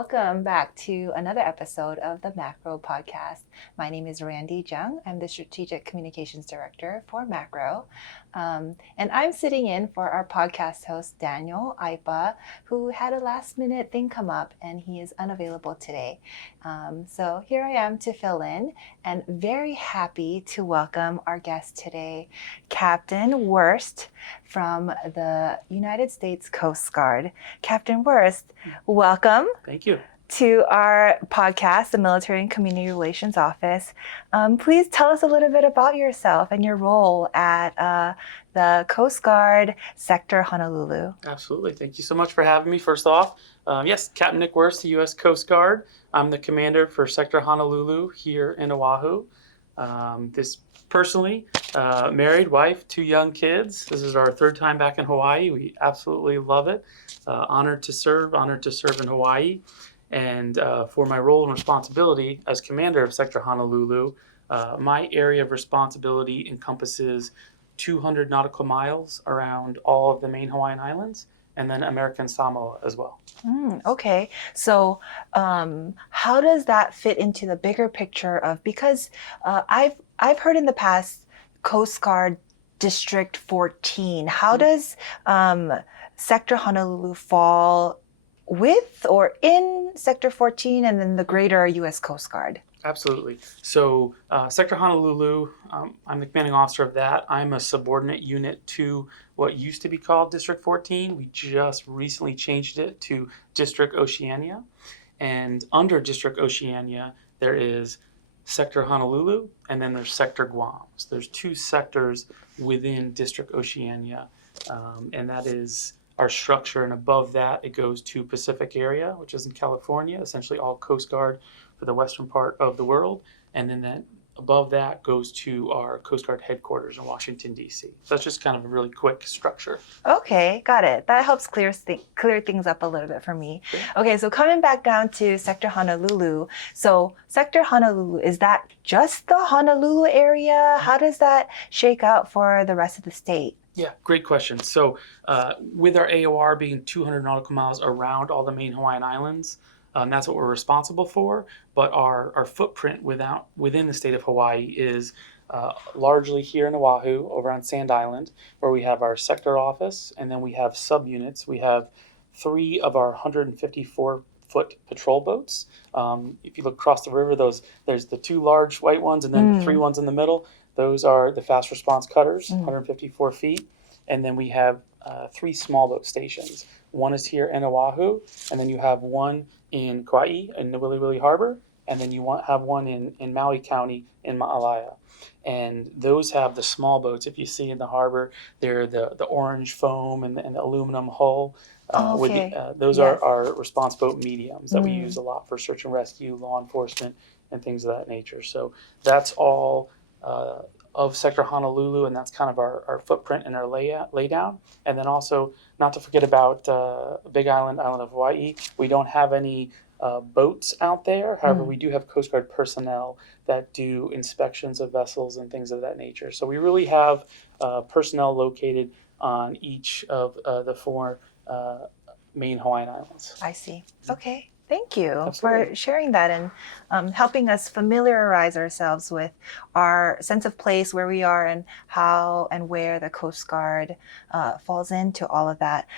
welcome back to another episode of the Macro Podcast. My name is Randy Jung. I'm the Strategic Communications Director for Macro. And I'm sitting in for our podcast host, Daniel Aipa, who had a last minute thing come up and he is unavailable today. So here I am to fill in and very happy to welcome our guest today, Captain Wurst from the United States Coast Guard. Captain Wurst, welcome. Thank you. To our podcast, the Military and Community Relations Office. Please tell us a little bit about yourself and your role at the Coast Guard Sector Honolulu. Absolutely. Thank you so much for having me. First off, yes, Captain Nick Wurst, the U.S. Coast Guard. I'm the commander for Sector Honolulu here in Oahu. Married, wife, 2 young kids. This is our 3rd time back in Hawaii. We absolutely love it. Honored to serve in Hawaii. And for my role and responsibility as commander of Sector Honolulu, my area of responsibility encompasses 200 nautical miles around all of the main Hawaiian Islands, and then American Samoa as well. Okay, so how does that fit into the bigger picture of, because I've heard in the past Coast Guard District 14. How does Sector Honolulu fall with or in Sector 14 and then the greater U.S. Coast Guard? Absolutely. So Sector Honolulu, I'm the commanding officer of that. I'm a subordinate unit to what used to be called District 14. We just recently changed it to District Oceania. And under District Oceania, there is Sector Honolulu, and then there's Sector Guam. So there's 2 sectors within District Oceania, and that is our structure. And above that, it goes to Pacific area, which is in California, essentially all Coast Guard for the western part of the world. And then above that goes to our Coast Guard headquarters in Washington, D.C. So that's just kind of a really quick structure. Okay, got it. That helps clear things up a little bit for me. Sure. Okay, so coming back down to Sector Honolulu. So Sector Honolulu, is that just the Honolulu area? How does that shake out for the rest of the state? Yeah, great question. So with our AOR being 200 nautical miles around all the main Hawaiian Islands, that's what we're responsible for. But our footprint within the state of Hawaii is largely here in Oahu, over on Sand Island, where we have our sector office, and then we have subunits. We have 3 of our 154-foot patrol boats. If you look across the river, there's the 2 large white ones, and then the 3 ones in the middle. Those are the fast response cutters, 154 feet. And then we have 3 small boat stations. One is here in Oahu, and then you have one in Kauai in Wili Harbor, and then you have one in Maui County in Ma'alaia. And those have the small boats. If you see in the harbor, they're the orange foam and the aluminum hull. Those are our response boat mediums that we use a lot for search and rescue, law enforcement, and things of that nature. So that's all of Sector Honolulu, and that's kind of our footprint and our laydown. And then also, not to forget about Big Island of Hawaii. We don't have any boats out there. However, we do have Coast Guard personnel that do inspections of vessels and things of that nature. So we really have personnel located on each of the 4 main Hawaiian Islands. I see. Okay. Thank you Absolutely. for sharing that and helping us familiarize ourselves with our sense of place, where we are, and how and where the Coast Guard falls into all of that.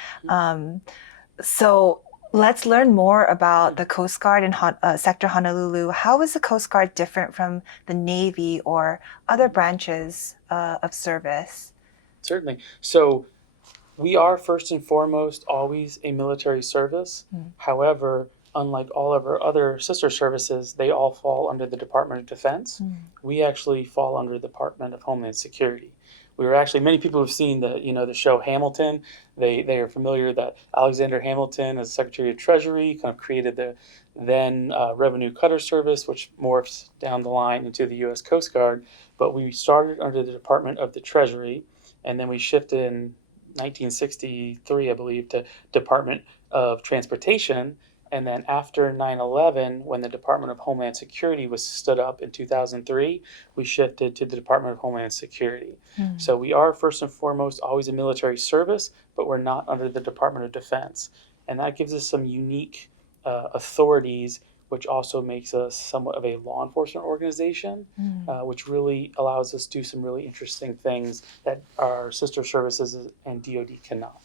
So let's learn more about the Coast Guard in Sector Honolulu. How is the Coast Guard different from the Navy or other branches of service? Certainly. So we are first and foremost always a military service. However, unlike all of our other sister services, they all fall under the Department of Defense. We actually fall under the Department of Homeland Security. Many people have seen the show Hamilton. They are familiar that Alexander Hamilton, as Secretary of Treasury, kind of created the then Revenue Cutter Service, which morphs down the line into the U.S. Coast Guard. But we started under the Department of the Treasury, and then we shifted in 1963, I believe, to Department of Transportation. And then after 9/11, when the Department of Homeland Security was stood up in 2003, we shifted to the Department of Homeland Security. So we are first and foremost always a military service, but we're not under the Department of Defense. And that gives us some unique authorities, which also makes us somewhat of a law enforcement organization, which really allows us to do some really interesting things that our sister services and DoD cannot.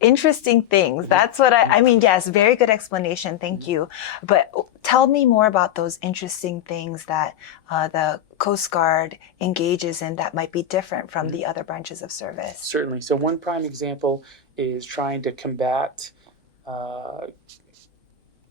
Interesting things. That's what I mean, yes, very good explanation. Thank you. But tell me more about those interesting things that the Coast Guard engages in that might be different from the other branches of service. Certainly. So one prime example is trying to combat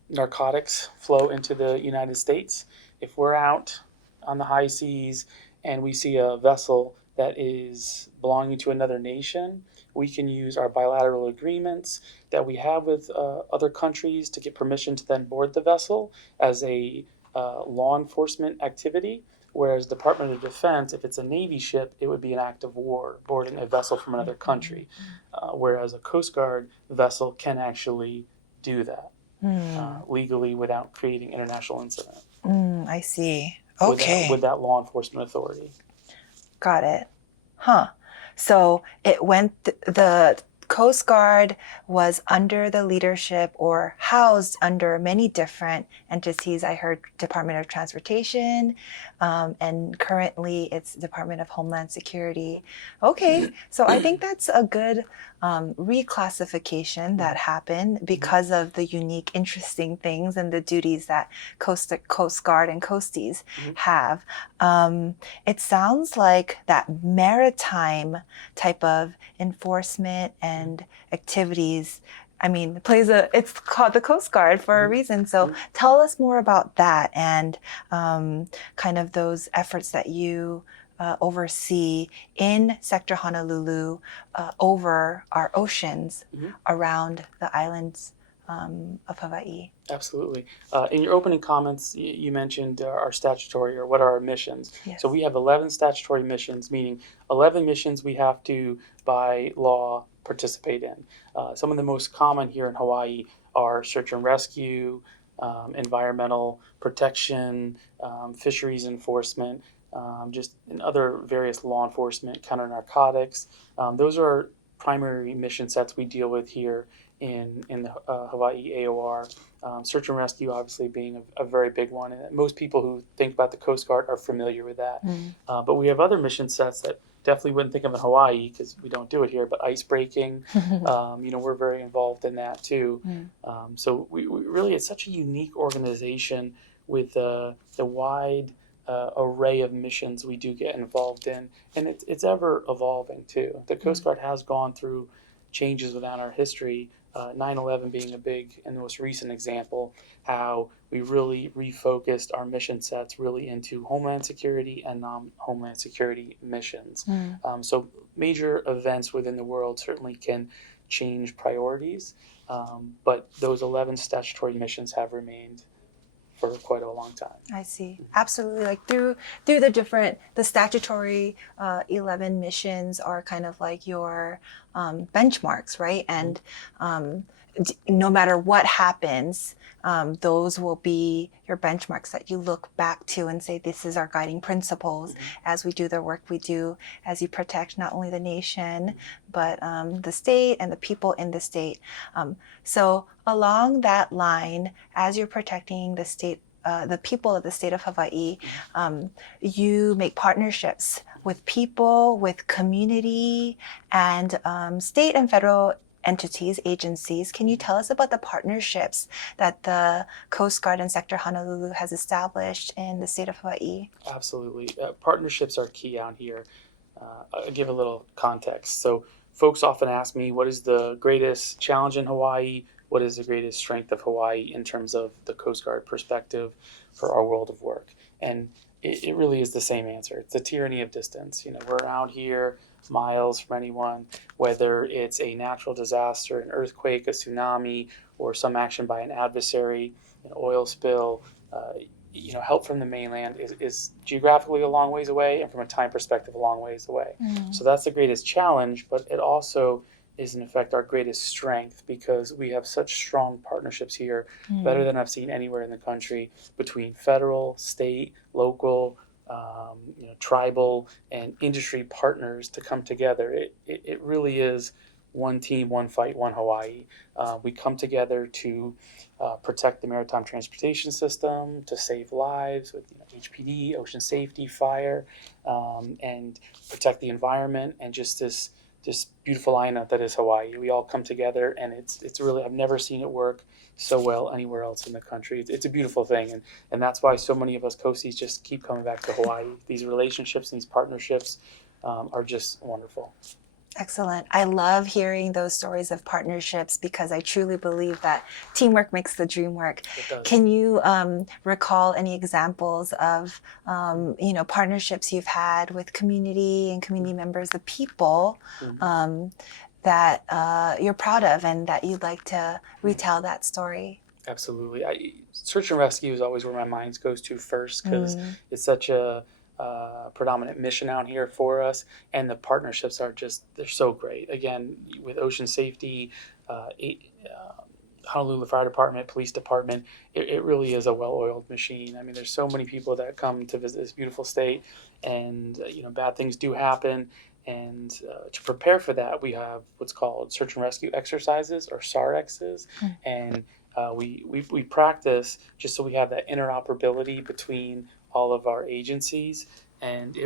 narcotics flow into the United States. If we're out on the high seas and we see a vessel that is belonging to another nation, we can use our bilateral agreements that we have with other countries to get permission to then board the vessel as a law enforcement activity. Whereas Department of Defense, if it's a Navy ship, it would be an act of war, boarding a vessel from another country. Whereas a Coast Guard vessel can actually do that legally without creating international incident. I see. Okay. With that law enforcement authority. Got it. Huh. So it went, the Coast Guard was under the leadership or housed under many different entities. I heard Department of Transportation, and currently it's Department of Homeland Security. Okay, so I think that's a good reclassification that happened because of the unique, interesting things and the duties that Coast Guard and Coasties have. It sounds like that maritime type of enforcement and activities, I mean, it's called the Coast Guard for a reason. So tell us more about that and kind of those efforts that you oversee in Sector Honolulu over our oceans around the islands of Hawaii. Absolutely. In your opening comments, you mentioned our statutory, or what are our missions. Yes. So we have 11 statutory missions, meaning 11 missions we have to, by law, participate in. Some of the most common here in Hawaii are search and rescue, environmental protection, fisheries enforcement, just in other various law enforcement, counter narcotics. Those are primary mission sets we deal with here in the Hawaii AOR. Search and rescue obviously being a very big one, and most people who think about the Coast Guard are familiar with that. But we have other mission sets that definitely wouldn't think of in Hawaii because we don't do it here, but ice breaking, we're very involved in that too. So we really, it's such a unique organization with the wide array of missions we do get involved in, and it's ever evolving too. The Coast Guard has gone through changes within our history, 9/11 being a big and most recent example, how we really refocused our mission sets really into Homeland Security and non-Homeland Security missions. So major events within the world certainly can change priorities, but those 11 statutory missions have remained for quite a long time. I see. Absolutely. Like through the statutory 11 missions are kind of like your benchmarks, right? And no matter what happens, those will be your benchmarks that you look back to and say, this is our guiding principles as we do the work we do, as you protect not only the nation, but the state and the people in the state. So along that line, as you're protecting the state, the people of the state of Hawaii, you make partnerships with people, with community, and state and federal entities, agencies. Can you tell us about the partnerships that the Coast Guard and Sector Honolulu has established in the state of Hawaii? Absolutely. Partnerships are key out here. I'll give a little context. So folks often ask me, what is the greatest challenge in Hawaii? What is the greatest strength of Hawaii in terms of the Coast Guard perspective for our world of work? And it really is the same answer. It's the tyranny of distance. We're out here miles from anyone, whether it's a natural disaster, an earthquake, a tsunami, or some action by an adversary, an oil spill. Help from the mainland is geographically a long ways away, and from a time perspective, a long ways away. So that's the greatest challenge, but it also is in effect our greatest strength because we have such strong partnerships here, better than I've seen anywhere in the country, between federal, state, local, tribal, and industry partners to come together. It really is one team, one fight, one Hawaii. We come together to protect the maritime transportation system, to save lives with HPD, ocean safety, fire, and protect the environment, and just this beautiful island that is Hawaii. We all come together, and it's really, I've never seen it work so well anywhere else in the country. It's a beautiful thing, and that's why so many of us coasties just keep coming back to Hawaii. These relationships, these partnerships are just wonderful. Excellent. I love hearing those stories of partnerships because I truly believe that teamwork makes the dream work. It does. Can you recall any examples of partnerships you've had with community and community members, the people that you're proud of and that you'd like to retell that story? Absolutely. Search and rescue is always where my mind goes to first, because it's such a predominant mission out here for us, and the partnerships are they're so great. Again, with ocean safety, Honolulu Fire Department, Police Department, it really is a well-oiled machine. I mean, there's so many people that come to visit this beautiful state, and bad things do happen. And to prepare for that, we have what's called search and rescue exercises, or SARXs, and we practice just so we have that interoperability between all of our agencies, and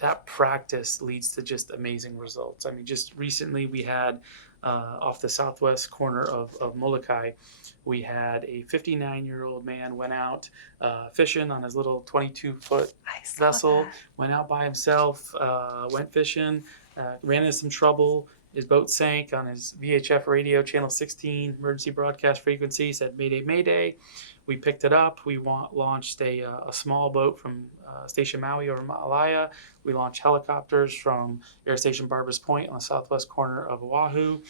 that practice leads to just amazing results. I mean, just recently we had off the southwest corner of Molokai, we had a 59-year-old man went out fishing on his little 22-foot vessel, went out by himself, went fishing, ran into some trouble. His boat sank on his VHF radio, channel 16, emergency broadcast frequency, said Mayday, Mayday. We picked it up. We launched a small boat from Station Maui over Ma'alaia. We launched helicopters from Air Station Barbers Point on the southwest corner of Oahu.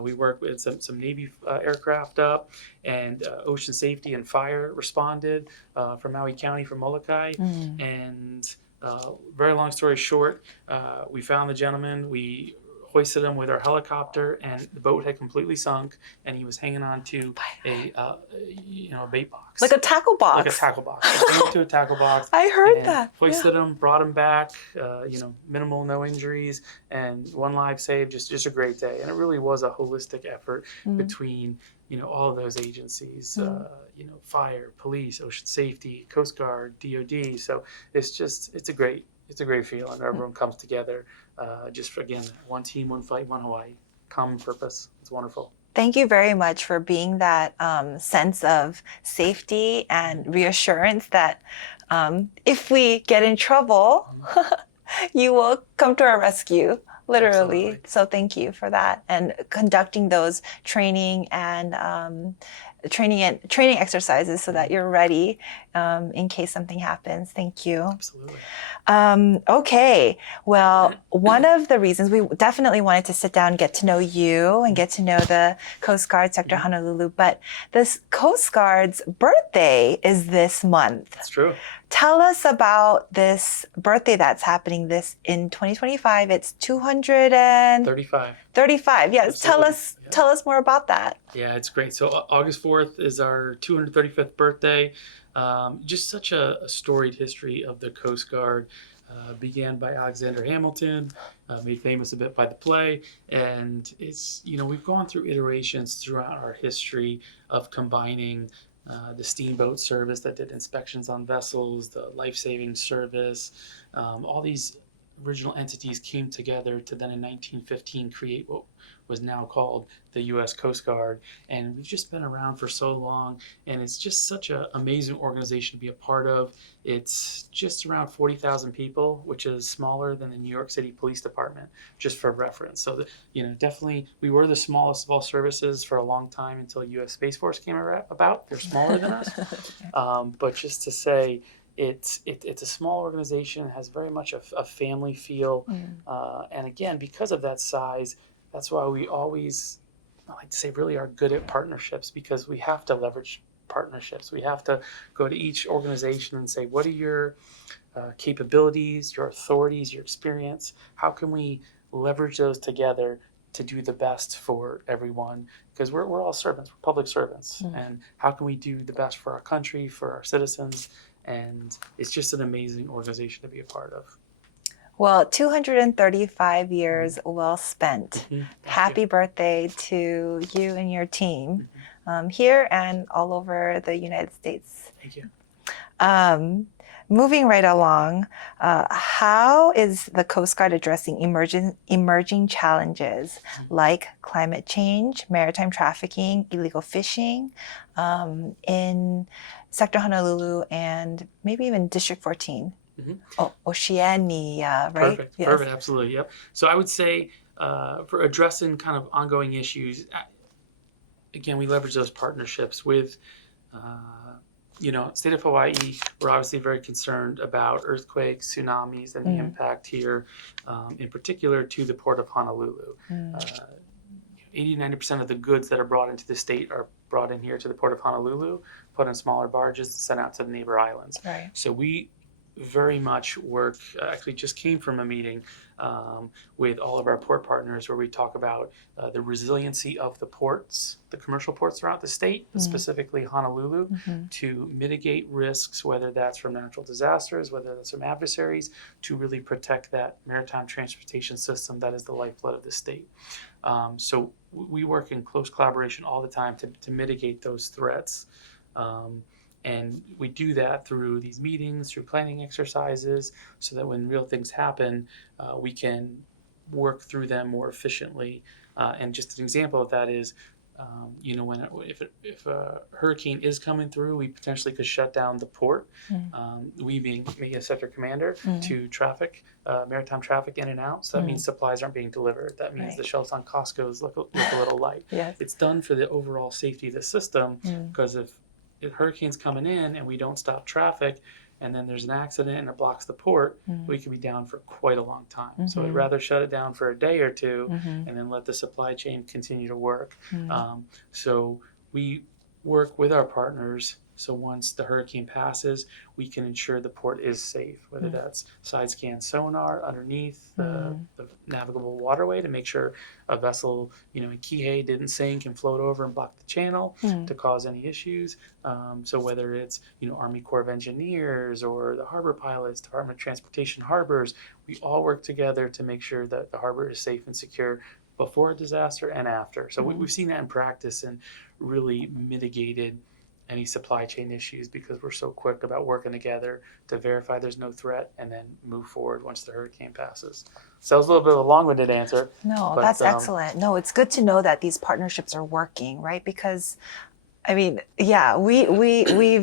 We worked with some Navy aircraft up, and Ocean Safety and Fire responded from Maui County, from Molokai. And very long story short, we found the gentleman. We hoisted him with our helicopter, and the boat had completely sunk, and he was hanging on to a bait box, like a tackle box. Hanging to a tackle box. I heard that. Hoisted him, brought him back. Minimal, no injuries, and one life saved. Just a great day, and it really was a holistic effort between all of those agencies. Fire, police, ocean safety, Coast Guard, DoD. So it's a great feeling. Everyone comes together. Again, one team, one fight, one Hawaii. Common purpose. It's wonderful. Thank you very much for being that sense of safety and reassurance that if we get in trouble, you will come to our rescue, literally. Absolutely. So thank you for that, and conducting those training and training exercises so that you're ready in case something happens. Thank you. Absolutely. Okay. Well, one of the reasons we definitely wanted to sit down and get to know you and get to know the Coast Guard Sector Honolulu, but this Coast Guard's birthday is this month. That's true. Tell us about this birthday that's happening in 2025. It's 235. 35. Yes. Absolutely. Tell us more about that. Yeah, it's great. So August 4th is our 235th birthday. Just such a storied history of the Coast Guard. Began by Alexander Hamilton, made famous a bit by the play, and it's we've gone through iterations throughout our history of combining the steamboat service that did inspections on vessels, the life-saving service. All these original entities came together to then in 1915 create what was now called the U.S. Coast Guard. And we've just been around for so long, and it's just such an amazing organization to be a part of. It's just around 40,000 people, which is smaller than the New York City Police Department, just for reference. So, definitely we were the smallest of all services for a long time until U.S. Space Force came about. They're smaller than us. But just to say, it's a small organization, has very much a family feel. And again, because of that size, that's why we always, I like to say, really are good at partnerships, because we have to leverage partnerships. We have to go to each organization and say, what are your capabilities, your authorities, your experience? How can we leverage those together to do the best for everyone? Because we're all servants, we're public servants. And how can we do the best for our country, for our citizens? And it's just an amazing organization to be a part of. Well, 235 years well spent. Mm-hmm. Happy birthday to you and your team here and all over the United States. Thank you. Moving right along, how is the Coast Guard addressing emerging challenges like climate change, maritime trafficking, illegal fishing in Sector Honolulu and maybe even District 14? Oh, Oceania, right? Perfect. Yes. Perfect. Absolutely. Yep. So I would say for addressing kind of ongoing issues, again, we leverage those partnerships with, state of Hawaii. We're obviously very concerned about earthquakes, tsunamis, and the impact here, in particular to the port of Honolulu. 80-90% of the goods that are brought into the state are brought in here to the port of Honolulu, put in smaller barges, and sent out to the neighbor islands. Right. So we very much work, actually just came from a meeting with all of our port partners where we talk about the resiliency of the ports, the commercial ports throughout the state, specifically Honolulu, to mitigate risks, whether that's from natural disasters, whether that's from adversaries, to really protect that maritime transportation system that is the lifeblood of the state. So we work in close collaboration all the time to mitigate those threats. And we do that through these meetings, through planning exercises, so that when real things happen, we can work through them more efficiently. And just an example of that is, if a hurricane is coming through, we potentially could shut down the port. We being me as sector commander to traffic, maritime traffic in and out. So that means supplies aren't being delivered. That means the shelves on Costco's look a little light. Yes. It's done for the overall safety of the system, because if hurricane's coming in and we don't stop traffic and then there's an accident and it blocks the port, we could be down for quite a long time. So I'd rather shut it down for a day or two and then let the supply chain continue to work. So we work with our partners. So once the hurricane passes, we can ensure the port is safe, whether that's side scan sonar underneath the navigable waterway to make sure a vessel, in Kihei didn't sink and float over and block the channel to cause any issues. So whether it's, Army Corps of Engineers or the harbor pilots, Department of Transportation harbors, we all work together to make sure that the harbor is safe and secure before a disaster and after. So we've seen that in practice and really mitigated any supply chain issues because we're so quick about working together to verify there's no threat and then move forward once the hurricane passes. So that was a little bit of a long-winded answer. No, but that's excellent. No, it's good to know that these partnerships are working, right? Because we've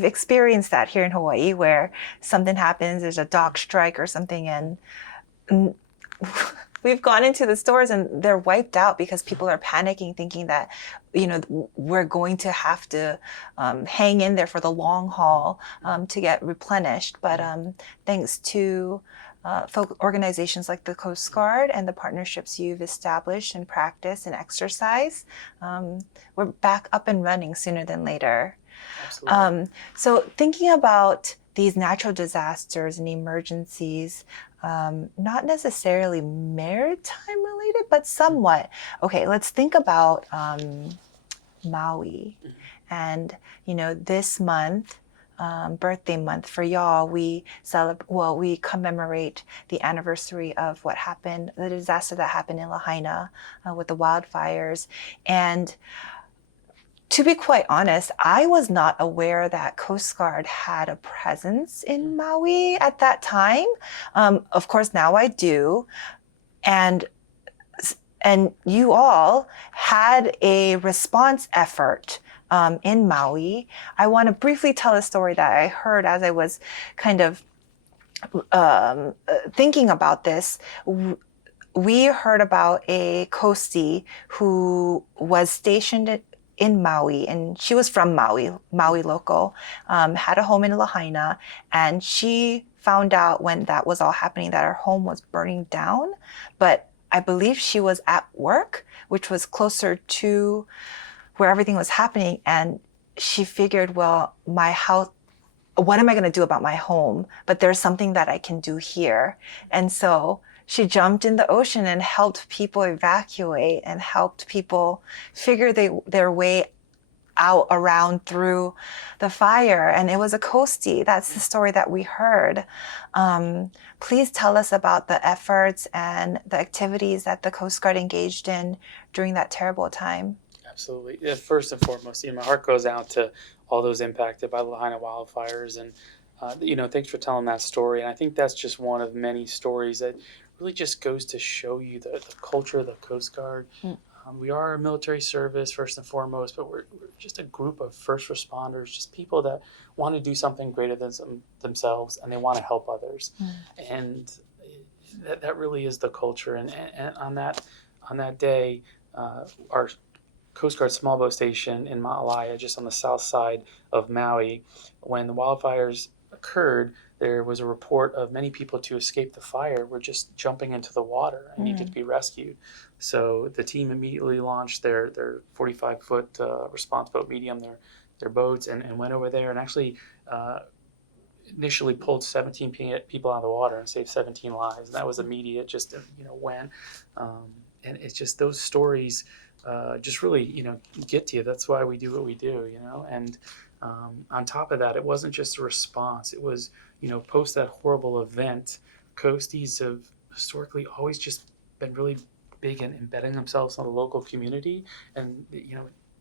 experienced that here in Hawaii where something happens, there's a dock strike or something, and we've gone into the stores and they're wiped out because people are panicking, thinking that, we're going to have to hang in there for the long haul to get replenished. But thanks to organizations like the Coast Guard and the partnerships you've established and practice and exercise, we're back up and running sooner than later. Absolutely. So thinking about these natural disasters and emergencies, not necessarily maritime related, but somewhat. Okay, let's think about Maui. And, this month, birthday month for y'all, we commemorate the anniversary of what happened, the disaster that happened in Lahaina with the wildfires. And to be quite honest, I was not aware that Coast Guard had a presence in Maui at that time. Of course, now I do. And you all had a response effort in Maui. I want to briefly tell a story that I heard as I was kind of thinking about this. We heard about a coastie who was stationed in Maui, and she was from Maui local, had a home in Lahaina, and she found out when that was all happening that her home was burning down. But I believe she was at work, which was closer to where everything was happening. And she figured, well, my house, what am I going to do about my home? But there's something that I can do here. And so she jumped in the ocean and helped people evacuate and helped people figure their way out around through the fire, and it was a coastie. That's the story that we heard. Please tell us about the efforts and the activities that the Coast Guard engaged in during that terrible time. Absolutely. Yeah, first and foremost, my heart goes out to all those impacted by the Lahaina wildfires, and thanks for telling that story. And I think that's just one of many stories that really just goes to show you the culture of the Coast Guard. We are a military service first and foremost, but we're just a group of first responders, just people that want to do something greater than themselves, and they want to help others. And that really is the culture. And on that day, our Coast Guard small boat station in Ma'alaya, just on the south side of Maui, when the wildfires occurred, there was a report of many people to escape the fire were just jumping into the water and needed to be rescued. So the team immediately launched their 45-foot response boat medium, their boats, and went over there and actually initially pulled 17 people out of the water and saved 17 lives. And that was immediate, just when. And it's just those stories just really get to you. That's why we do what we do, and on top of that, it wasn't just a response. It was post that horrible event, coasties have historically always just been really big in embedding themselves in the local community. And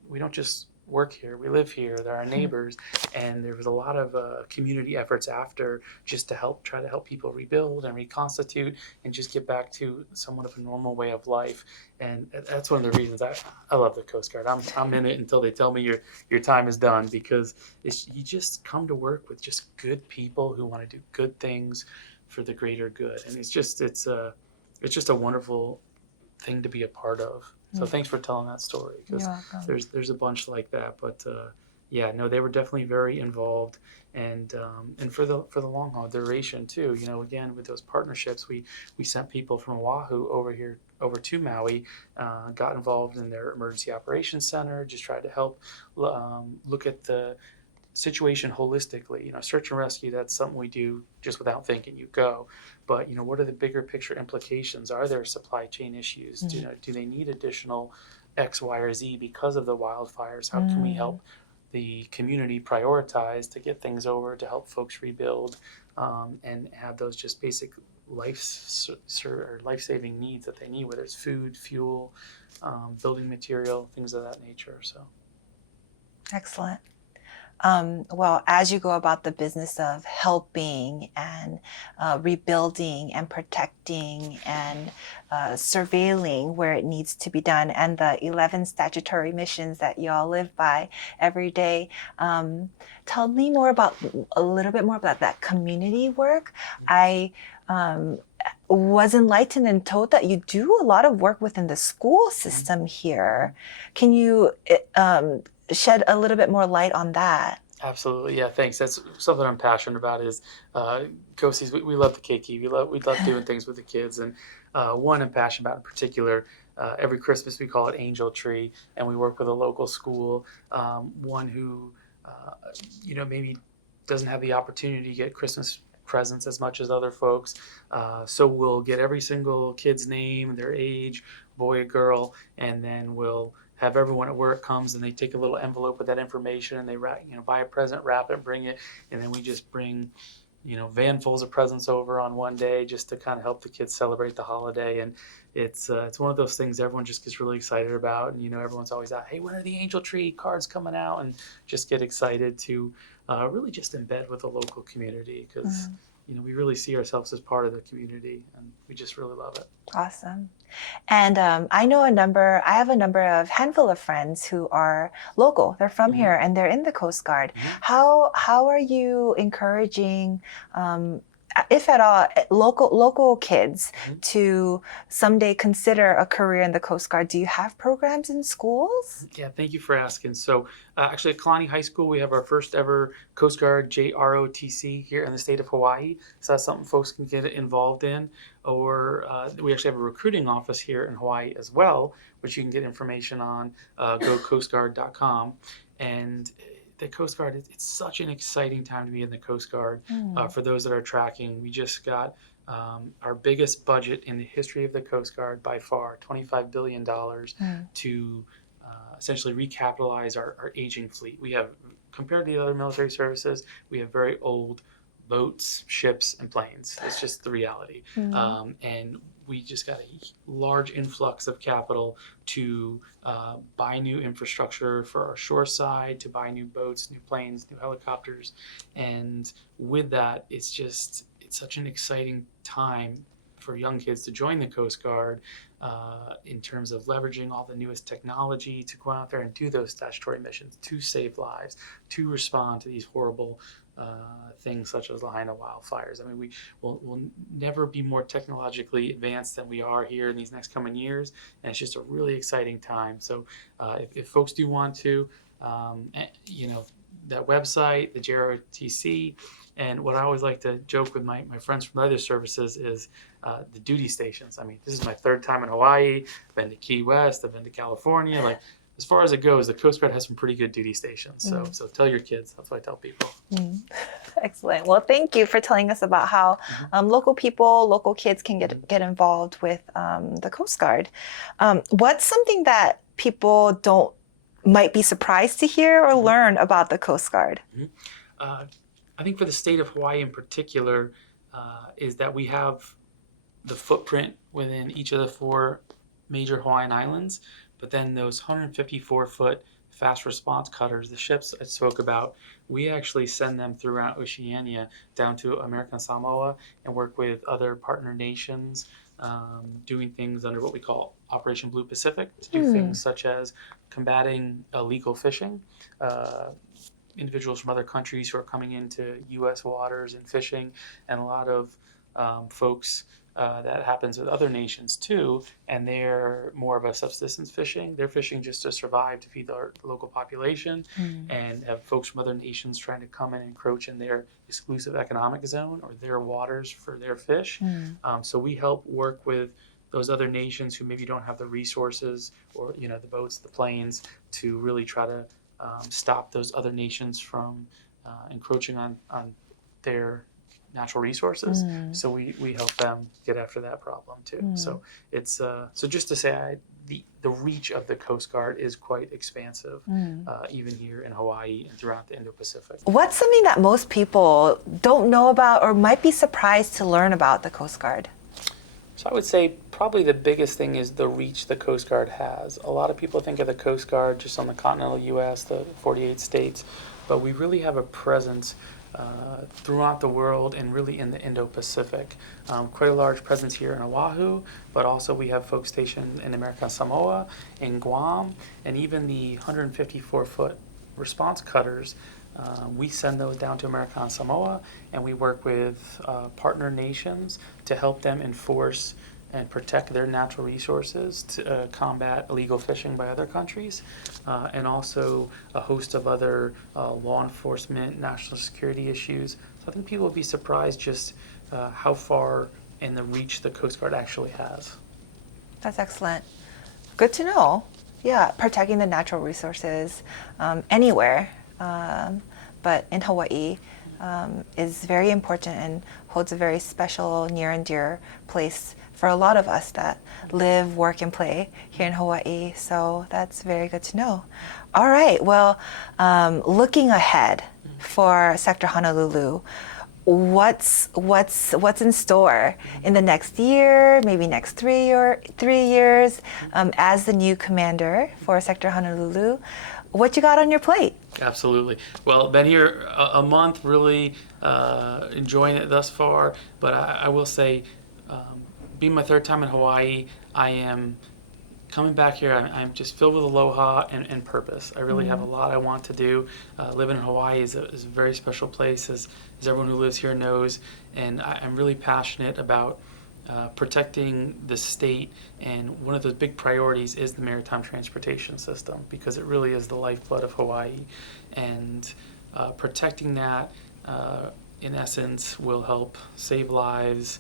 we don't just work here, we live here, they're our neighbors. And there was a lot of community efforts after, just to try to help people rebuild and reconstitute and just get back to somewhat of a normal way of life. And that's one of the reasons I love the Coast Guard. I'm in it until they tell me your time is done, because you just come to work with just good people who want to do good things for the greater good. And it's just a wonderful thing to be a part of. So thanks for telling that story, because there's a bunch like that. But they were definitely very involved, and for the long haul duration too. Again, with those partnerships, we sent people from Oahu over to Maui, got involved in their emergency operations center, just tried to help look at the situation holistically. Search and rescue, that's something we do just without thinking. You go, but what are the bigger picture implications? Are there supply chain issues? Do they need additional X, Y, or Z because of the wildfires? How can we help the community prioritize to get things over, to help folks rebuild, and have those just basic life-saving needs that they need, whether it's food, fuel, building material, things of that nature. So excellent. Well, as you go about the business of helping and rebuilding and protecting and surveilling where it needs to be done, and the 11 statutory missions that y'all live by every day, tell me a little bit more about that community work. I was enlightened and told that you do a lot of work within the school system here. Can you shed a little bit more light on that? Absolutely, yeah. Thanks. That's something I'm passionate about. Is coasties. We love the KT. We love doing things with the kids, and one I'm passionate about in particular. Every Christmas we call it Angel Tree, and we work with a local school, one who maybe doesn't have the opportunity to get Christmas presents as much as other folks. So we'll get every single kid's name, their age, boy or girl, and then we'll have everyone at work comes and they take a little envelope with that information and they buy a present, wrap it, bring it, and then we just bring vanfuls of presents over on one day just to kind of help the kids celebrate the holiday. And it's one of those things everyone just gets really excited about, and everyone's always out, hey, when are the Angel Tree cards coming out? And just get excited to really just embed with the local community, because we really see ourselves as part of the community, and we just really love it. Awesome. And I have a handful of friends who are local. They're from here and they're in the Coast Guard. How are you encouraging, if at all, local kids to someday consider a career in the Coast Guard? Do you have programs in schools? Yeah, thank you for asking. So actually at Kalani High School, we have our first ever Coast Guard JROTC here in the state of Hawaii. So that's something folks can get involved in. Or we actually have a recruiting office here in Hawaii as well, which you can get information on, go coastguard.com. And the Coast Guard, it's such an exciting time to be in the Coast Guard. For those that are tracking, we just got our biggest budget in the history of the Coast Guard by far, $25 billion to essentially recapitalize our aging fleet. We have, compared to the other military services, we have very old boats, ships, and planes. It's just the reality. And we just got a large influx of capital to buy new infrastructure for our shore side, to buy new boats, new planes, new helicopters. And with that, it's such an exciting time for young kids to join the Coast Guard in terms of leveraging all the newest technology to go out there and do those statutory missions, to save lives, to respond to these horrible things such as Lahaina wildfires. I mean, we will never be more technologically advanced than we are here in these next coming years, and it's just a really exciting time. So if folks do want to, that website, the JROTC, and what I always like to joke with my friends from other services is the duty stations. I mean, this is my third time in Hawaii. I've been to Key West. I've been to California. Like, as far as it goes, the Coast Guard has some pretty good duty stations. So tell your kids. That's what I tell people. Excellent. Well, thank you for telling us about how local people, local kids can get involved with the Coast Guard. What's something that people might be surprised to hear or learn about the Coast Guard? I think for the state of Hawaii in particular, is that we have the footprint within each of the 4 major Hawaiian islands, but then those 154-foot fast response cutters, the ships I spoke about, we actually send them throughout Oceania down to American Samoa and work with other partner nations, doing things under what we call Operation Blue Pacific, to do things such as combating illegal fishing. Individuals from other countries who are coming into U.S. waters and fishing, and a lot of folks that happens with other nations too, and they're more of a subsistence fishing. They're fishing just to survive, to feed the local population, and have folks from other nations trying to come and encroach in their exclusive economic zone or their waters for their fish. So we help work with those other nations who maybe don't have the resources or the boats, the planes, to really try to stop those other nations from encroaching on their natural resources. So we help them get after that problem too. So it's so just to say, the reach of the Coast Guard is quite expansive, even here in Hawaii and throughout the Indo-Pacific. What's something that most people don't know about or might be surprised to learn about the Coast Guard? So I would say probably the biggest thing is the reach the Coast Guard has. A lot of people think of the Coast Guard just on the continental U.S., the 48 states, but we really have a presence throughout the world and really in the Indo-Pacific. Quite a large presence here in Oahu, but also we have folks stationed in American Samoa, in Guam, and even the 154-foot response cutters. We send those down to American Samoa, and we work with partner nations to help them enforce and protect their natural resources, to combat illegal fishing by other countries, and also a host of other law enforcement, national security issues. So I think people will be surprised just how far and the reach the Coast Guard actually has. That's excellent. Good to know. Yeah, protecting the natural resources anywhere, but in Hawaii is very important and holds a very special, near and dear place for a lot of us that live, work, and play here in Hawaii. So that's very good to know. All right. Well, looking ahead for Sector Honolulu, what's in store in the next year, maybe next 3 years, as the new commander for Sector Honolulu? What you got on your plate? Absolutely. Well, been here a month, really enjoying it thus far. But I will say, being my 3rd time in Hawaii, I am coming back here. I'm just filled with aloha and purpose. I really have a lot I want to do. Living in Hawaii is a very special place, as everyone who lives here knows. And I'm really passionate about protecting the state, and one of the big priorities is the maritime transportation system, because it really is the lifeblood of Hawaii, and protecting that in essence will help save lives,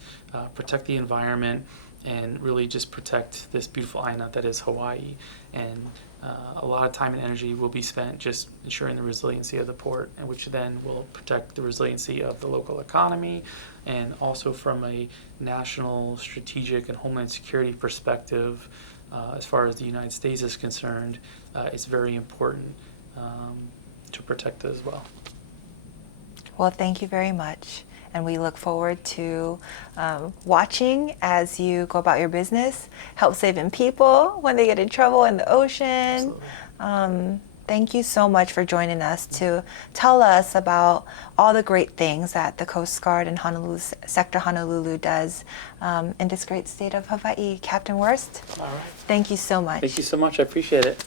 protect the environment, and really just protect this beautiful island that is Hawaii. And a lot of time and energy will be spent just ensuring the resiliency of the port, and which then will protect the resiliency of the local economy. And also from a national strategic and homeland security perspective, as far as the United States is concerned, it's very important to protect it as well. Well, thank you very much. And we look forward to watching as you go about your business, help saving people when they get in trouble in the ocean. Thank you so much for joining us to tell us about all the great things that the Coast Guard and Honolulu Sector Honolulu does in this great state of Hawaii. Captain Worst, All right. thank you so much. Thank you so much. I appreciate it.